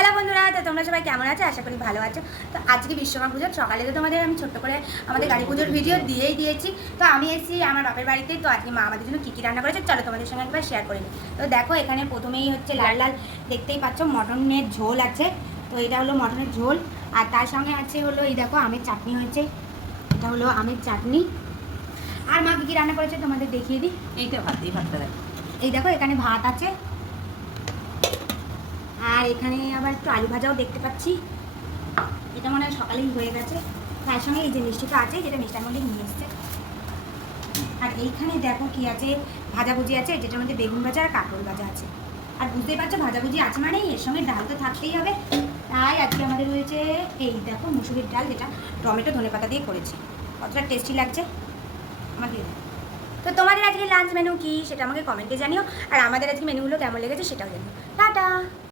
Hello বন্ধুরা, তো তোমরা সবাই কেমন আছো? আশা করি ভালো আছো। তো আজকে বিশ্বকর্মা পুজোর সকালে তো তোমাদের আমি ছোট্ট করে আমাদের গাড়ি পুজোর ভিডিও দিয়েই দিয়েছি। তো আমি এসেছি আমার বাপের বাড়িতে। তো আজকে মা আমাদের জন্য কী কী রান্না করেছে চলো তোমাদের সঙ্গে একবার শেয়ার করে নিই। তো দেখো এখানে প্রথমেই হচ্ছে লাল লাল দেখতেই পাচ্ছ মটনের ঝোল আছে। তো এটা হলো মটনের ঝোল, আর তার সঙ্গে আছে হলো এই দেখো আমের চাটনি হয়েছে। এটা হলো আমের চাটনি। আর মা কী কী রান্না করেছে তোমাদের দেখিয়ে দিই। এইটা ভাত, এই ভাতটা দেখ। এই দেখো এখানে ভাত আছে, আর এখানে আবার একটু আলু ভাজাও দেখতে পাচ্ছি। এটা মনে হয় সকালেই হয়ে গেছে। তার সঙ্গে এই যে মিষ্টিটা আছে, যেটা মিষ্টার মধ্যে নিয়ে এসছে। আর এইখানে দেখো কি আছে, ভাজাভুজি আছে, যেটার মধ্যে বেগুন ভাজা আর কাঁকরোল ভাজা আছে। আর বুঝতেই পারছো ভাজাভুজি আছে মানে এর সঙ্গে ডাল তো থাকতেই হবে। তাই আজকে আমাদের রয়েছে এই দেখো মুসুরির ডাল, যেটা টমেটো ধনেপাতা দিয়ে করেছি। কতটা টেস্টি লাগছে আমার দিয়ে। তো তোমাদের আজকে লাঞ্চ মেনু কি সেটা আমাকে কমেন্টে জানিও, আর আমাদের আজকে মেনুগুলো কেমন লেগেছে সেটাও জানিও। টাটা।